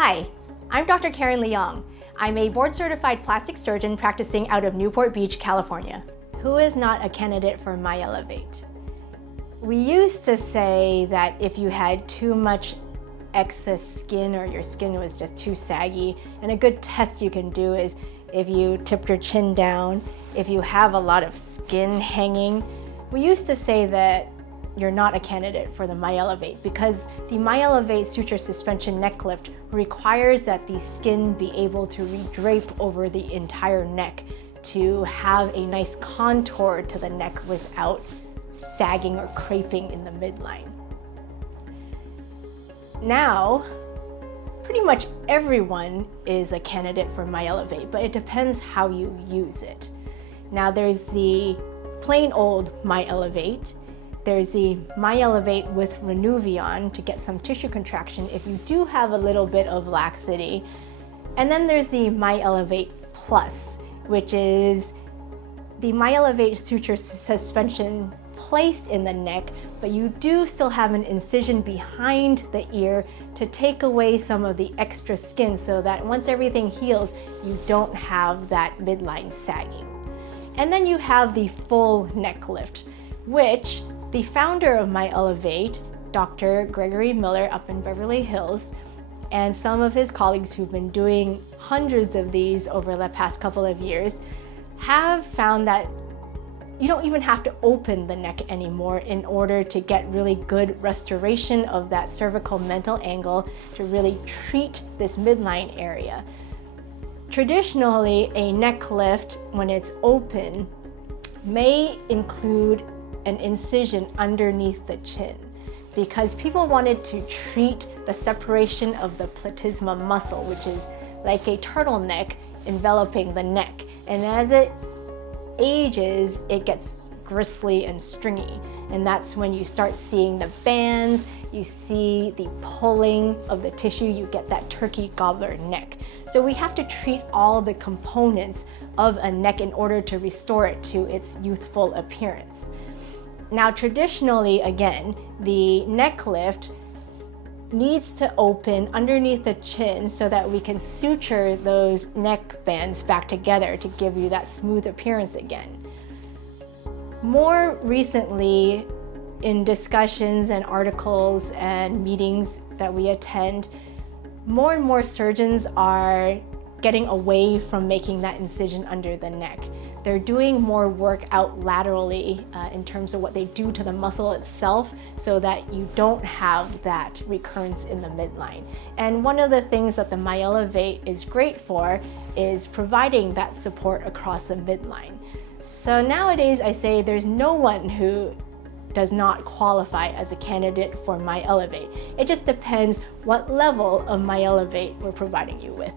Hi, I'm Dr. Karen Leong. I'm a board-certified plastic surgeon practicing out of Newport Beach, California. Who is not a candidate for MyEllevate? We used to say that if you had too much excess skin or your skin was just too saggy, and a good test you can do is if you tip your chin down, if you have a lot of skin hanging. We used to say that you're not a candidate for the MyEllevate because the MyEllevate suture suspension neck lift requires that the skin be able to redrape over the entire neck to have a nice contour to the neck without sagging or creping in the midline. Now, pretty much everyone is a candidate for MyEllevate, but it depends how you use it. Now there's the plain old MyEllevate. There's the MyEllevate with Renuvion to get some tissue contraction if you do have a little bit of laxity. And then there's the MyEllevate Plus, which is the MyEllevate suture suspension placed in the neck, but you do still have an incision behind the ear to take away some of the extra skin so that once everything heals, you don't have that midline sagging. And then you have the full neck lift, which the founder of MyEllevate, Dr. Gregory Miller up in Beverly Hills, and some of his colleagues who've been doing hundreds of these over the past couple of years, have found that you don't even have to open the neck anymore in order to get really good restoration of that cervical mental angle to really treat this midline area. Traditionally, a neck lift, when it's open, may include an incision underneath the chin because people wanted to treat the separation of the platysma muscle, which is like a turtleneck enveloping the neck. And as it ages, it gets gristly and stringy. And that's when you start seeing the bands, you see the pulling of the tissue, you get that turkey gobbler neck. So we have to treat all the components of a neck in order to restore it to its youthful appearance. Now, traditionally, again, the neck lift needs to open underneath the chin so that we can suture those neck bands back together to give you that smooth appearance again. More recently, in discussions and articles and meetings that we attend, more and more surgeons are getting away from making that incision under the neck. They're doing more work out laterally in terms of what they do to the muscle itself so that you don't have that recurrence in the midline. And one of the things that the MyEllevate is great for is providing that support across the midline. So nowadays I say there's no one who does not qualify as a candidate for MyEllevate. It just depends what level of MyEllevate we're providing you with.